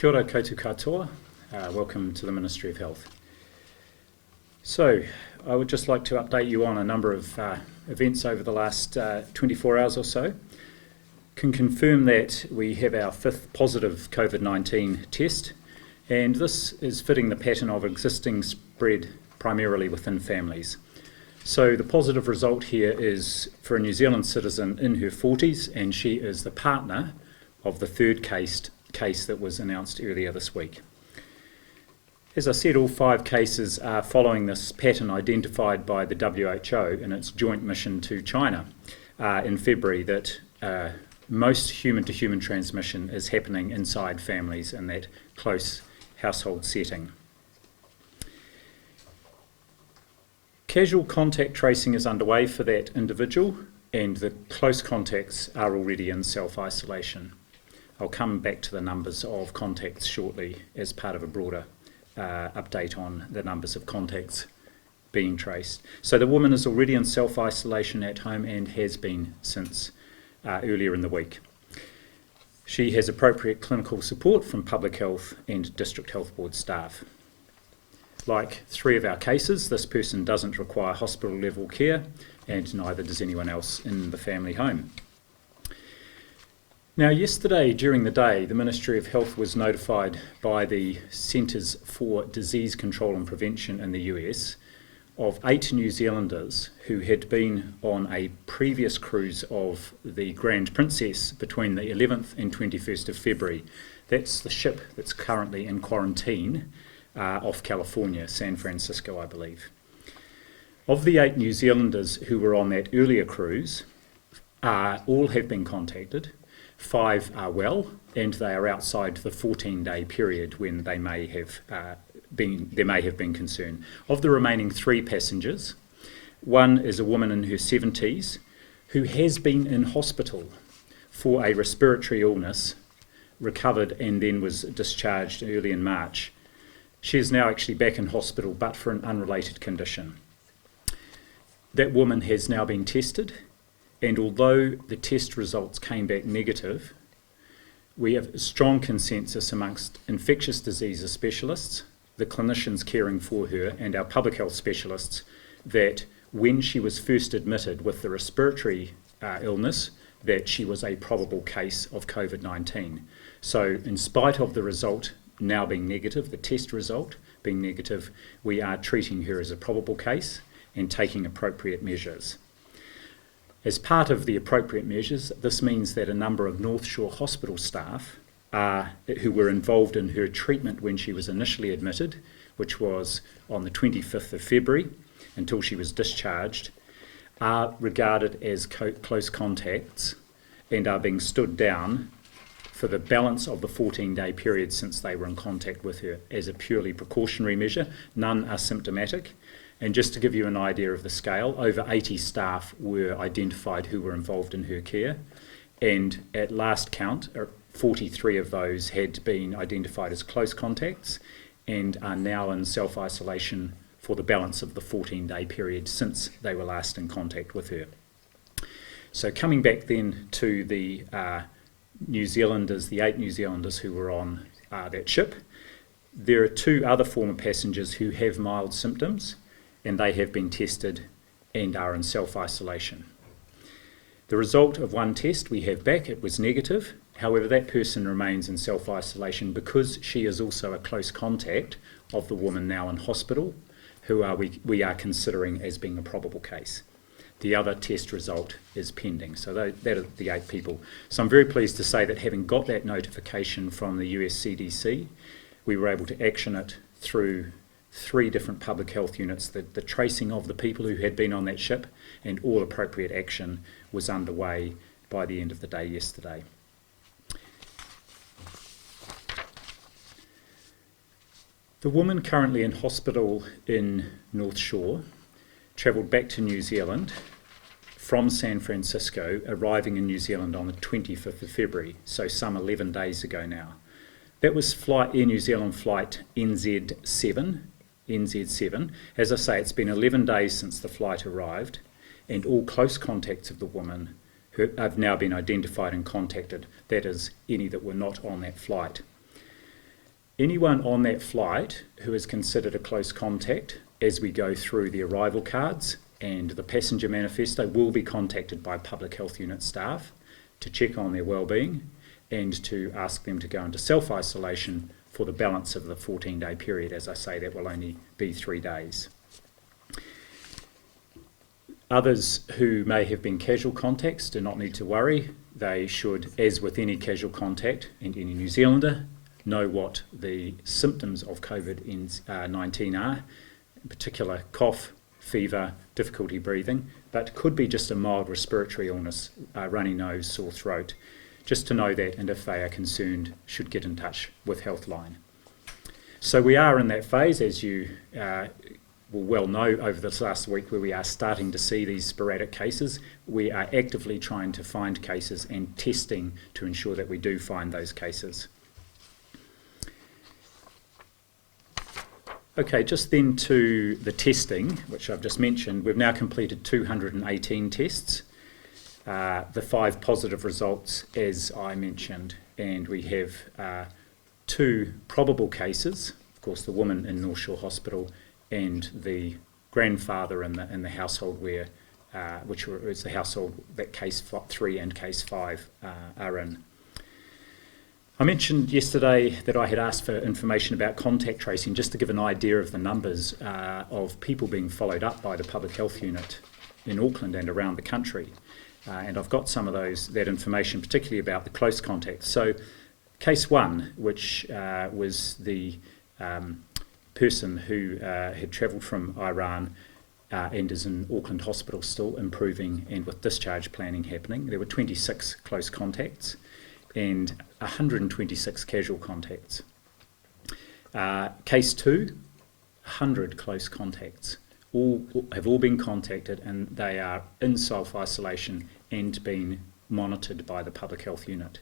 Kia ora koutou katoa. Welcome to the Ministry of Health. So, I would just like to update you on a number of events over the last 24 hours or so. Can confirm that we have our 5th positive COVID-19 test, and this is fitting the pattern of existing spread primarily within families. So the positive result here is for a New Zealand citizen in her 40s, and she is the partner of the third case that was announced earlier this week. As I said, all 5 cases are following this pattern identified by the WHO in its joint mission to China in February, that most human-to-human transmission is happening inside families in that close household setting. Casual contact tracing is underway for that individual, and the close contacts are already in self-isolation. I'll come back to the numbers of contacts shortly as part of a broader update on the numbers of contacts being traced. So the woman is already in self-isolation at home and has been since earlier in the week. She has appropriate clinical support from Public Health and District Health Board staff. Like 3 of our cases, this person doesn't require hospital level care, and neither does anyone else in the family home. Now, yesterday during the day, the Ministry of Health was notified by the Centres for Disease Control and Prevention in the US of 8 New Zealanders who had been on a previous cruise of the Grand Princess between the 11th and 21st of February. That's the ship that's currently in quarantine off California, San Francisco, I believe. Of the 8 New Zealanders who were on that earlier cruise, all have been contacted. 5 are well, and they are outside the 14-day period when they may have been concern. Of the remaining 3 passengers, one is a woman in her 70s who has been in hospital for a respiratory illness, recovered and then was discharged early in March. She is now actually back in hospital, but for an unrelated condition. That woman has now been tested, and although the test results came back negative, we have a strong consensus amongst infectious diseases specialists, the clinicians caring for her, and our public health specialists, that when she was first admitted with the respiratory illness, that she was a probable case of COVID-19. So in spite of the result now being negative, the test result being negative, we are treating her as a probable case and taking appropriate measures. As part of the appropriate measures, this means that a number of North Shore Hospital staff who were involved in her treatment when she was initially admitted, which was on the 25th of February until she was discharged, are regarded as close contacts and are being stood down for the balance of the 14-day period since they were in contact with her as a purely precautionary measure. None are symptomatic. And just to give you an idea of the scale, over 80 staff were identified who were involved in her care, and at last count, 43 of those had been identified as close contacts and are now in self-isolation for the balance of the 14-day period since they were last in contact with her. So coming back then to the New Zealanders, the 8 New Zealanders who were on that ship, there are 2 other former passengers who have mild symptoms, and they have been tested and are in self-isolation. The result of one test we have back, it was negative. However, that person remains in self-isolation because she is also a close contact of the woman now in hospital, who we are considering as being a probable case. The other test result is pending. So that are the 8 people. So I'm very pleased to say that having got that notification from the US CDC, we were able to action it through 3 different public health units, the tracing of the people who had been on that ship, and all appropriate action was underway by the end of the day yesterday. The woman currently in hospital in North Shore travelled back to New Zealand from San Francisco, arriving in New Zealand on the 25th of February, so some 11 days ago now. That was Air New Zealand flight NZ7. As I say, it's been 11 days since the flight arrived, and all close contacts of the woman who have now been identified and contacted, that is, any that were not on that flight. Anyone on that flight who is considered a close contact, as we go through the arrival cards and the passenger manifesto, will be contacted by Public Health Unit staff to check on their wellbeing and to ask them to go into self-isolation for the balance of the 14-day period. As I say, that will only be 3 days. Others who may have been casual contacts do not need to worry. They should, as with any casual contact and any New Zealander, know what the symptoms of COVID-19 are, in particular cough, fever, difficulty breathing, but could be just a mild respiratory illness, runny nose, sore throat, just to know that, and if they are concerned, should get in touch with Healthline. So we are in that phase, as you will well know, over this last week, where we are starting to see these sporadic cases. We are actively trying to find cases and testing to ensure that we do find those cases. Okay, just then to the testing, which I've just mentioned. We've now completed 218 tests. The 5 positive results, as I mentioned, and we have 2 probable cases. Of course, the woman in North Shore Hospital and the grandfather in the household where, which is the household that case 3 and case 5 are in. I mentioned yesterday that I had asked for information about contact tracing, just to give an idea of the numbers of people being followed up by the Public Health Unit in Auckland and around the country. And I've got some of that information, particularly about the close contacts. So case 1, which was the person who had travelled from Iran and is in Auckland Hospital still, improving and with discharge planning happening. There were 26 close contacts and 126 casual contacts. Case 2, 100 close contacts. Have all been contacted, and they are in self-isolation and being monitored by the Public Health Unit.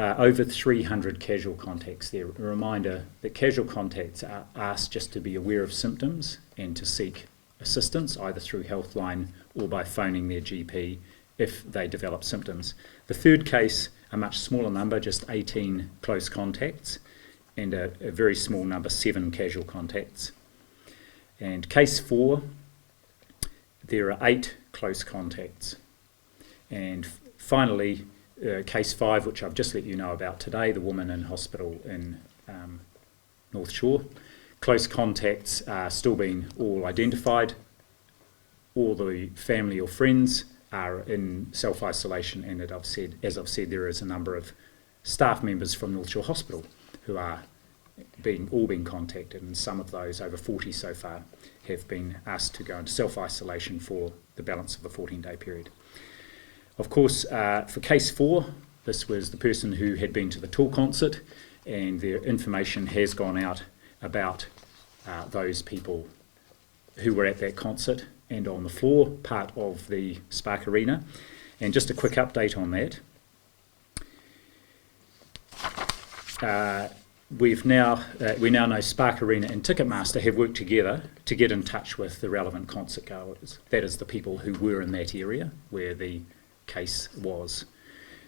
Over 300 casual contacts there. A reminder that casual contacts are asked just to be aware of symptoms and to seek assistance, either through Healthline or by phoning their GP if they develop symptoms. The third case, a much smaller number, just 18 close contacts, and a very small number, 7 casual contacts. And case 4, there are 8 close contacts. And finally, case 5, which I've just let you know about today, the woman in hospital in North Shore. Close contacts are still being all identified. All the family or friends are in self-isolation, and as I've said, there is a number of staff members from North Shore Hospital who are being contacted, and some of those, over 40 so far, have been asked to go into self-isolation for the balance of the 14-day period. Of course, for case 4, this was the person who had been to the Tool concert, and their information has gone out about those people who were at that concert and on the floor, part of the Spark Arena. And just a quick update on that. We now know Spark Arena and Ticketmaster have worked together to get in touch with the relevant concert goers. That is the people who were in that area where the case was.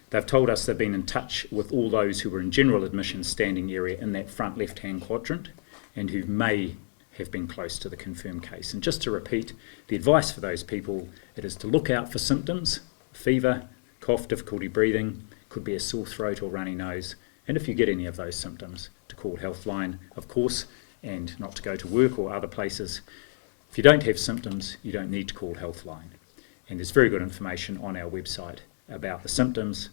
They've told us they've been in touch with all those who were in general admission standing area in that front left-hand quadrant and who may have been close to the confirmed case. And just to repeat, the advice for those people, it is to look out for symptoms, fever, cough, difficulty breathing, could be a sore throat or runny nose, and if you get any of those symptoms, to call Healthline, of course, and not to go to work or other places. If you don't have symptoms, you don't need to call Healthline. And there's very good information on our website about the symptoms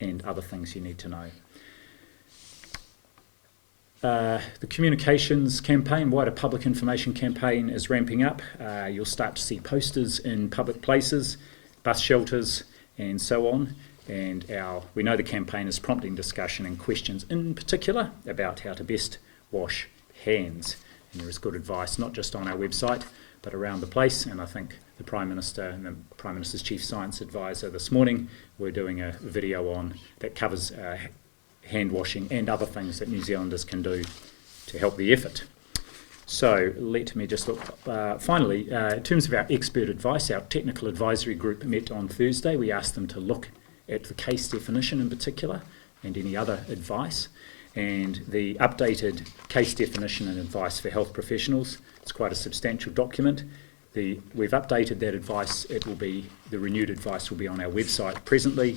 and other things you need to know. The communications campaign, wider public information campaign, is ramping up. You'll start to see posters in public places, bus shelters, and so on. And we know the campaign is prompting discussion and questions, in particular about how to best wash hands. And there is good advice, not just on our website, but around the place. And I think the Prime Minister and the Prime Minister's Chief Science Advisor this morning were doing a video on that covers hand washing and other things that New Zealanders can do to help the effort. So let me just look. Finally, in terms of our expert advice, our technical advisory group met on Thursday. We asked them to look at the case definition in particular and any other advice. and the updated case definition and advice for health professionals. It's quite a substantial document. We've updated that advice. The renewed advice will be on our website presently.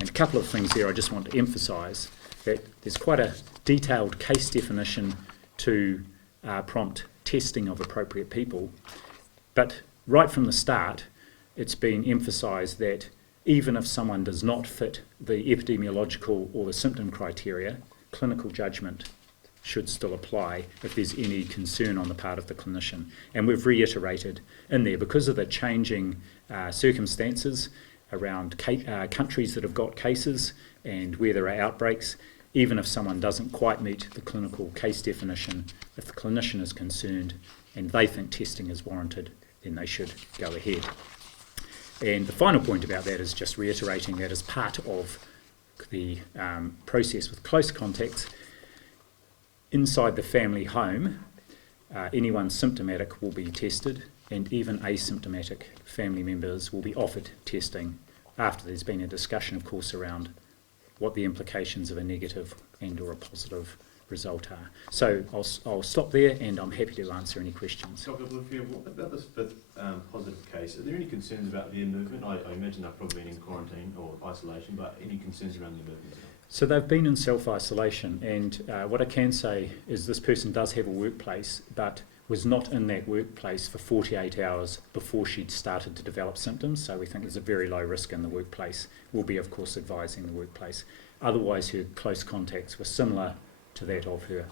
And a couple of things there I just want to emphasise, that there's quite a detailed case definition to prompt testing of appropriate people. But right from the start, it's been emphasised that even if someone does not fit the epidemiological or the symptom criteria, clinical judgment should still apply if there's any concern on the part of the clinician. And we've reiterated in there, because of the changing circumstances around countries that have got cases and where there are outbreaks, even if someone doesn't quite meet the clinical case definition, if the clinician is concerned and they think testing is warranted, then they should go ahead. And the final point about that is just reiterating that as part of the process with close contacts, inside the family home, anyone symptomatic will be tested, and even asymptomatic family members will be offered testing after there's been a discussion, of course, around what the implications of a negative and or a positive result are. So I'll stop there, and I'm happy to answer any questions. Dr. Bluefield, what about this fifth positive case? Are there any concerns about their movement? I imagine they've probably been in quarantine or isolation, but any concerns around their movement? So they've been in self-isolation, and what I can say is this person does have a workplace, but was not in that workplace for 48 hours before she'd started to develop symptoms, so we think there's a very low risk in the workplace. We'll be, of course, advising the workplace. Otherwise, her close contacts were similar to that of her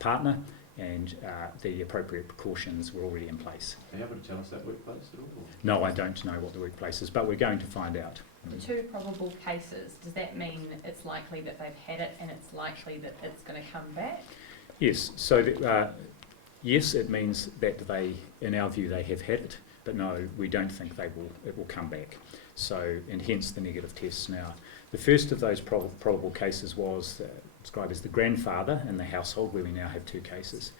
partner, and the appropriate precautions were already in place. Are you able to tell us that workplace at all? Or? No, I don't know what the workplace is, but we're going to find out. The two probable cases, does that mean it's likely that they've had it and it's likely that it's going to come back? Yes, so yes, it means that they, in our view, they have had it, but no, we don't think it will come back. So, and hence the negative tests now. The first of those probable cases was described as the grandfather in the household, where we now have two cases.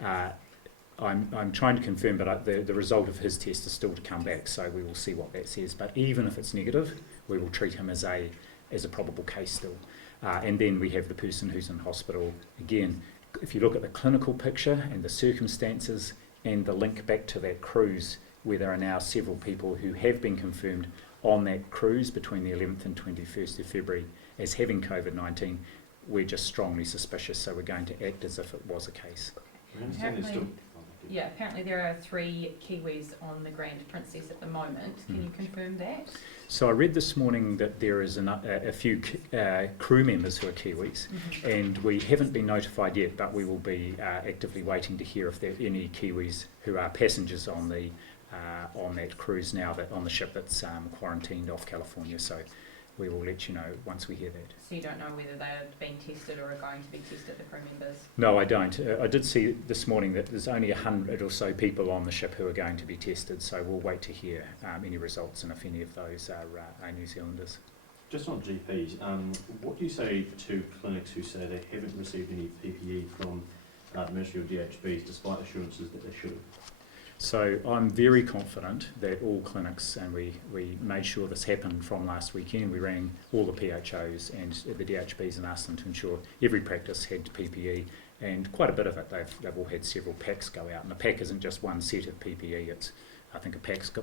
I'm trying to confirm, but the result of his test is still to come back, so we will see what that says. But even if it's negative, we will treat him as a probable case still. And then we have the person who's in hospital. Again, if you look at the clinical picture and the circumstances and the link back to that cruise, where there are now several people who have been confirmed on that cruise between the 11th and 21st of February as having COVID-19, we're just strongly suspicious, so we're going to act as if it was a case. Apparently there are 3 Kiwis on the Grand Princess at the moment. Can you confirm that? So I read this morning that there is a few crew members who are Kiwis, and we haven't been notified yet, but we will be actively waiting to hear if there are any Kiwis who are passengers on that cruise now, on the ship that's quarantined off California. So we will let you know once we hear that. So you don't know whether they're being tested or are going to be tested, the crew members? No, I don't. I did see this morning that there's only 100 or so people on the ship who are going to be tested, so we'll wait to hear any results and if any of those are New Zealanders. Just on GPs, what do you say to clinics who say they haven't received any PPE from the Ministry of DHBs despite assurances that they should have? So I'm very confident that all clinics, and we made sure this happened from last weekend, we rang all the PHOs and the DHBs and asked them to ensure every practice had PPE, and quite a bit of it, they've all had several packs go out, and a pack isn't just one set of PPE, I think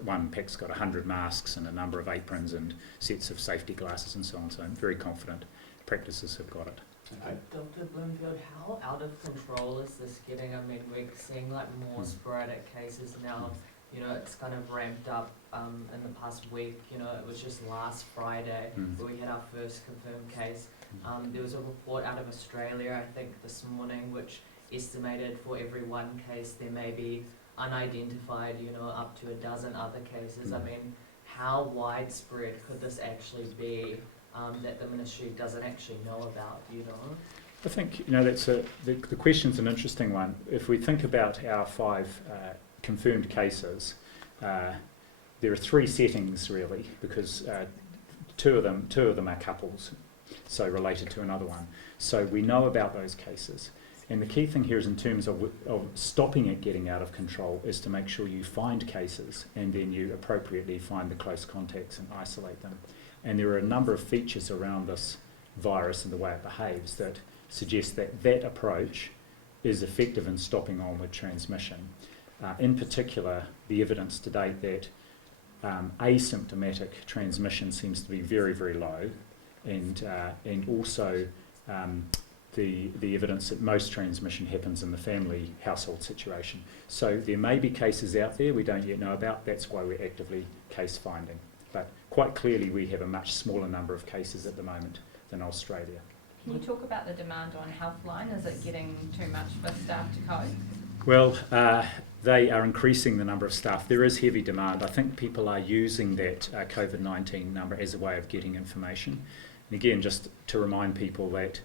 one pack's got 100 masks and a number of aprons and sets of safety glasses and so on, so I'm very confident practices have got it. Okay. Dr. Bloomfield, how out of control is this getting? I mean, we're seeing like more sporadic cases now. You know, it's kind of ramped up in the past week. You know, it was just last Friday where we had our first confirmed case. There was a report out of Australia, I think, this morning, which estimated for every one case there may be unidentified, you know, up to a dozen other cases. I mean, how widespread could this actually be? That the ministry doesn't actually know about, you know? I think, you know, the question's an interesting one. If we think about our 5 confirmed cases, there are 3 settings really, because two of them are couples, so related to another one. So we know about those cases. And the key thing here is, in terms of stopping it getting out of control, is to make sure you find cases and then you appropriately find the close contacts and isolate them. And there are a number of features around this virus and the way it behaves that suggests that that approach is effective in stopping onward transmission. In particular, the evidence to date that asymptomatic transmission seems to be very, very low, and also the evidence that most transmission happens in the family household situation. So there may be cases out there we don't yet know about. That's why we're actively case finding. But quite clearly we have a much smaller number of cases at the moment than Australia. Can you talk about the demand on healthline? Is it getting too much for staff to cope? Well, they are increasing the number of staff. There is heavy demand. I think people are using that COVID-19 number as a way of getting information. And again, just to remind people that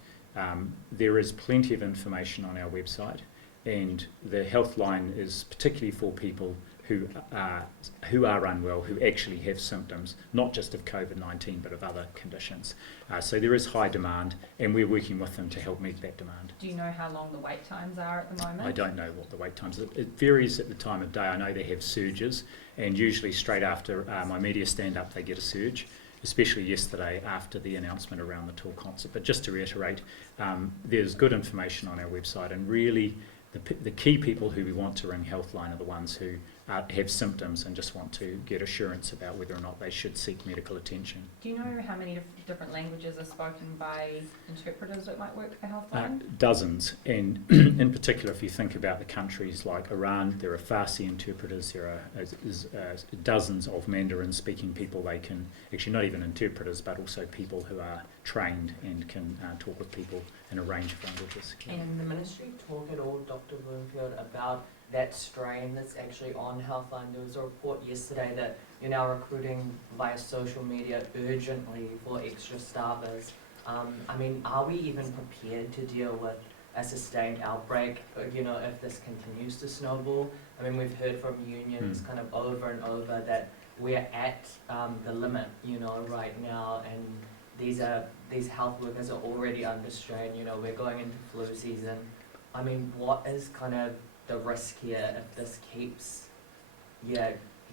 there is plenty of information on our website, and the healthline is particularly for people who are unwell, who actually have symptoms, not just of COVID-19 but of other conditions. So there is high demand, and we're working with them to help meet that demand. Do you know how long the wait times are at the moment? I don't know what the wait times are. It varies at the time of day. I know they have surges, and usually straight after my media stand-up they get a surge, especially yesterday after the announcement around the Tool concert. But just to reiterate, there's good information on our website, and really the key people who we want to ring Healthline are the ones who have symptoms and just want to get assurance about whether or not they should seek medical attention. Do you know how many different languages are spoken by interpreters that might work for Healthline? Dozens, and in particular if you think about the countries like Iran, there are Farsi interpreters, there are dozens of Mandarin speaking people. They can, actually not even interpreters, but also people who are trained and can talk with people in a range of languages. And the ministry talk at all, Dr. Bloomfield, about that strain that's actually on Healthline? There was a report yesterday that you're now recruiting via social media urgently for extra staffers. I mean, are we even prepared to deal with a sustained outbreak, if this continues to snowball? I mean, we've heard from unions kind of over and over that we're at the limit, right now, and these health workers are already under strain. We're going into flu season. I mean, what is kind of the risk here if this keeps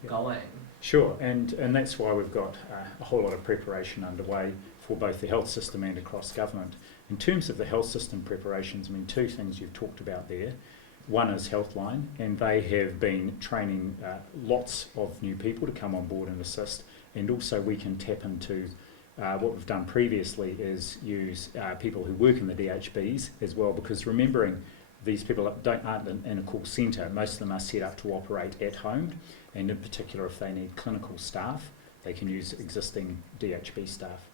going? Sure, and that's why we've got a whole lot of preparation underway for both the health system and across government. In terms of the health system preparations, I mean, two things you've talked about there. One is Healthline, and they have been training lots of new people to come on board and assist, and also we can tap into what we've done previously is use people who work in the DHBs as well, because remembering these people aren't in a call centre. Most of them are set up to operate at home, and in particular if they need clinical staff, they can use existing DHB staff.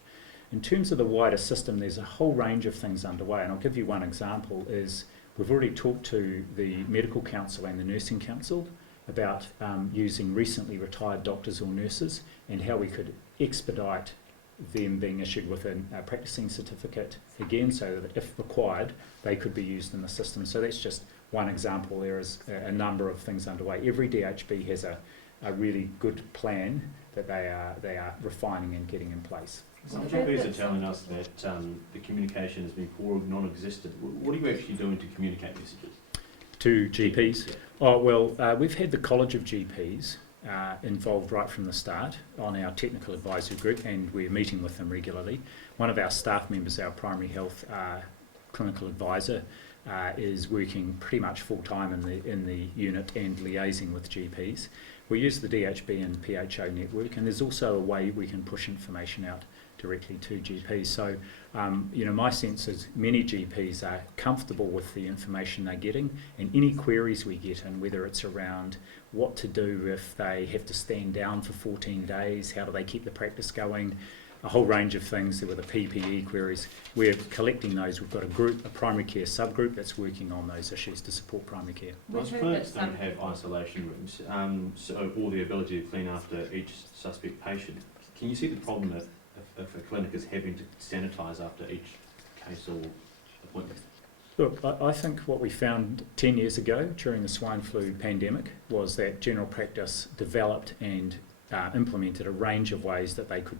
In terms of the wider system, there's a whole range of things underway, and I'll give you one example. Is we've already talked to the Medical Council and the Nursing Council about using recently retired doctors or nurses and how we could expedite them being issued with a practicing certificate again, so that if required they could be used in the system. So that's just one example. There is a number of things underway. Every DHB has a really good plan that they are refining and getting in place. Some GPs are telling us that the communication has been poor or non-existent. What are you actually doing to communicate messages? To GPs? Yeah. Oh, well, we've had the College of GPs involved right from the start on our technical advisory group, and we're meeting with them regularly. One of our staff members, our primary health clinical advisor, is working pretty much full-time in the unit and liaising with GPs. We use the DHB and PHO network, and there's also a way we can push information out directly to GPs. So, my sense is many GPs are comfortable with the information they're getting, and any queries we get in, whether it's around what to do if they have to stand down for 14 days, how do they keep the practice going, a whole range of things. There were the PPE queries. We're collecting those. We've got a primary care subgroup that's working on those issues to support primary care. Most clinics don't have isolation rooms, or the ability to clean after each suspect patient. Can you see the problem if a clinic is having to sanitise after each case or appointment? Look, I think what we found 10 years ago during the swine flu pandemic was that general practice developed and implemented a range of ways that they could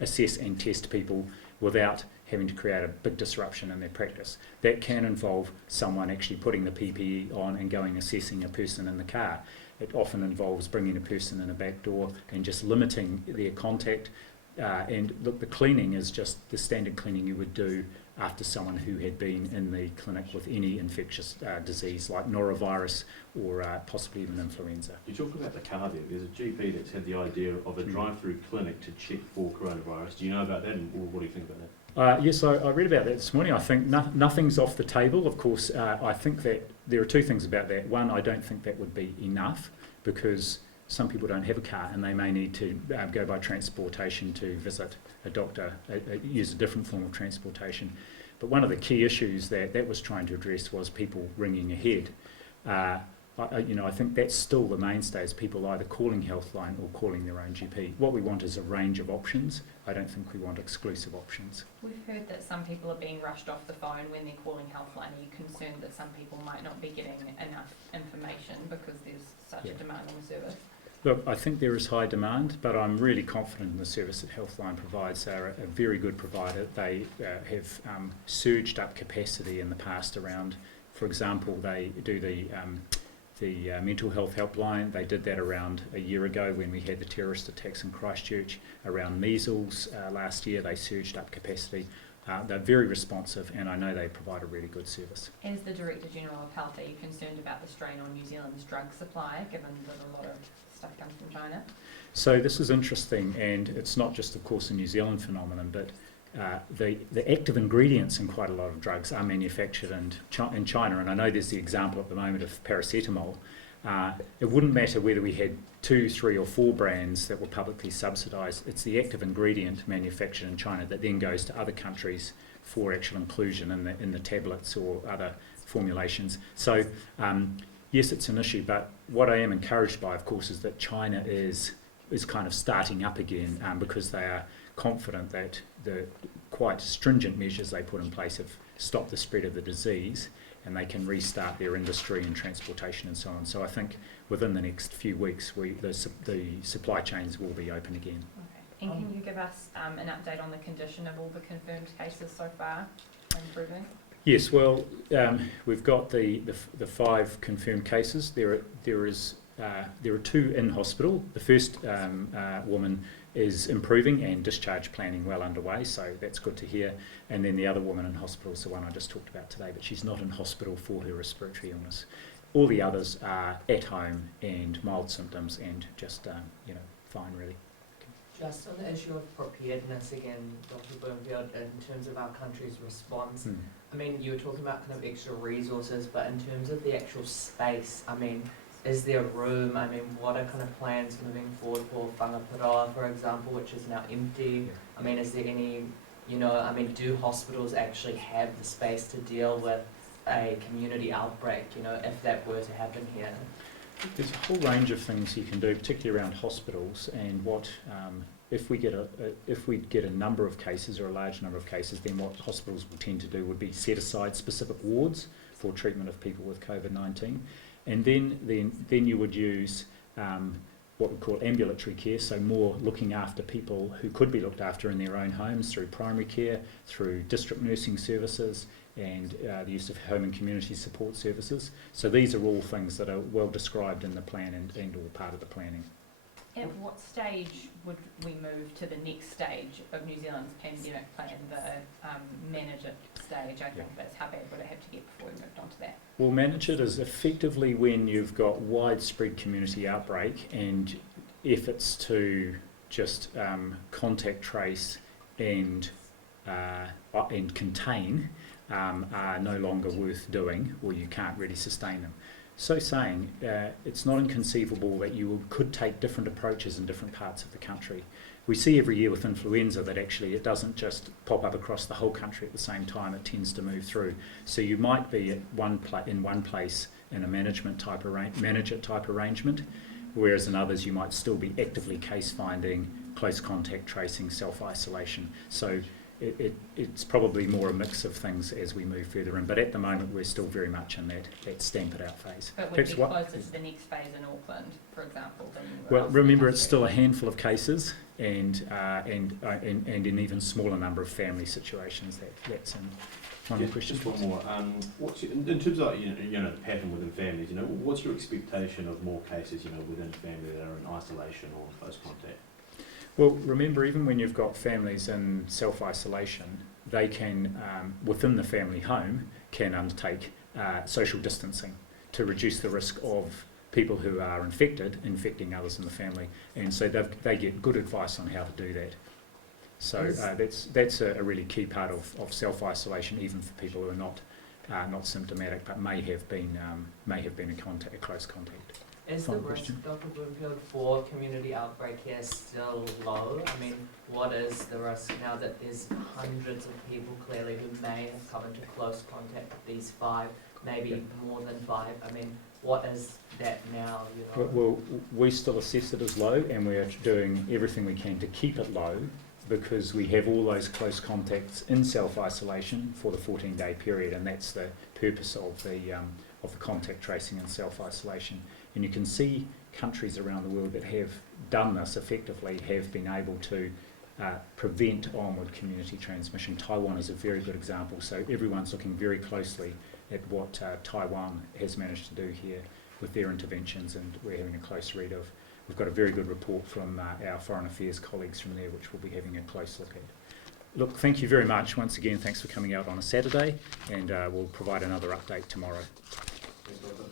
assess and test people without having to create a big disruption in their practice. That can involve someone actually putting the PPE on and going assessing a person in the car. It often involves bringing a person in a back door and just limiting their contact, And look, the cleaning is just the standard cleaning you would do after someone who had been in the clinic with any infectious disease like norovirus or possibly even influenza. You talked about the caveat. There's a GP that's had the idea of a drive-through clinic to check for coronavirus. Do you know about that, or what do you think about that? Yes, I read about that this morning. I think nothing's off the table. Of course, I think that there are two things about that. One, I don't think that would be enough because some people don't have a car and they may need to go by transportation to visit a doctor, use a different form of transportation. But one of the key issues that was trying to address was people ringing ahead. I think that's still the mainstay, is people either calling Healthline or calling their own GP. What we want is a range of options. I don't think we want exclusive options. We've heard that some people are being rushed off the phone when they're calling Healthline. Are you concerned that some people might not be getting enough information because there's such a demand on the service? Look, I think there is high demand, but I'm really confident in the service that Healthline provides. They're a very good provider. They have surged up capacity in the past around, for example, they do the mental health helpline. They did that around a year ago when we had the terrorist attacks in Christchurch. Around measles last year, they surged up capacity. They're very responsive, and I know they provide a really good service. As the Director General of Health, are you concerned about the strain on New Zealand's drug supply, given that a lot of stuff comes from China? So this is interesting, and it's not just, of course, a New Zealand phenomenon, but the active ingredients in quite a lot of drugs are manufactured in China, and I know there's the example at the moment of paracetamol. It wouldn't matter whether we had 2, 3 or 4 brands that were publicly subsidised. It's the active ingredient manufactured in China that then goes to other countries for actual inclusion in the tablets or other formulations. So yes, it's an issue, but what I am encouraged by, of course, is that China is kind of starting up again because they are confident that the quite stringent measures they put in place have stopped the spread of the disease, and they can restart their industry and transportation and so on. So I think within the next few weeks, the supply chains will be open again. Okay. And can you give us an update on the condition of all the confirmed cases so far? Improving? Yes, well, we've got the 5 confirmed cases. There are 2 in hospital. The first woman is improving and discharge planning well underway, so that's good to hear. And then the other woman in hospital is the one I just talked about today, but she's not in hospital for her respiratory illness. All the others are at home and mild symptoms and just, fine really. Just on the issue of preparedness again, Dr. Bloomfield, in terms of our country's response, I mean, you were talking about kind of extra resources, but in terms of the actual space, I mean, is there room? I mean, what are kind of plans moving forward for Whangaparoa, for example, which is now empty? I mean, is there any, do hospitals actually have the space to deal with a community outbreak, if that were to happen here? There's a whole range of things you can do, particularly around hospitals, and what if we get a number of cases or a large number of cases, then what hospitals will tend to do would be set aside specific wards for treatment of people with COVID-19. And then you would use what we call ambulatory care, so more looking after people who could be looked after in their own homes through primary care, through district nursing services, and the use of home and community support services. So these are all things that are well described in the plan and all part of the planning. At what stage would we move to the next stage of New Zealand's pandemic plan, the manage it stage? I think that's how bad would it have to get before we moved on to that? Well, manage it is effectively when you've got widespread community outbreak and efforts to just contact trace and contain are no longer worth doing, or you can't really sustain them. So saying, it's not inconceivable that you could take different approaches in different parts of the country. We see every year with influenza that actually it doesn't just pop up across the whole country at the same time, it tends to move through. So you might be at in one place in a manager type arrangement, whereas in others you might still be actively case finding, close contact tracing, self-isolation. So it's probably more a mix of things as we move further in, but at the moment we're still very much in that stamp it out phase. But would be closer to the next phase in Auckland, for example, than well, remember it's still a handful of cases and an even smaller number of family situations that's in. One more question. Just one more. In terms of the pattern within families, what's your expectation of more cases, within family that are in isolation or close contact? Well, remember, even when you've got families in self-isolation, they can, within the family home, can undertake social distancing to reduce the risk of people who are infecting others in the family, and so they get good advice on how to do that. So that's a really key part of self-isolation, even for people who are not symptomatic but may have been in close contact. Is the risk, Dr. Bloomfield, for community outbreak here still low? I mean, what is the risk now that there's hundreds of people clearly who may have come into close contact with these 5, maybe more than 5? I mean, what is that now, you know? Well, we still assess it as low, and we're doing everything we can to keep it low, because we have all those close contacts in self-isolation for the 14-day period, and that's the purpose of the contact tracing and self-isolation. And you can see countries around the world that have done this effectively have been able to prevent onward community transmission. Taiwan is a very good example, so everyone's looking very closely at what Taiwan has managed to do here with their interventions, and we're having a close read of. We've got a very good report from our Foreign Affairs colleagues from there, which we'll be having a close look at. Look, thank you very much. Once again, thanks for coming out on a Saturday, and we'll provide another update tomorrow. Thanks, Dr.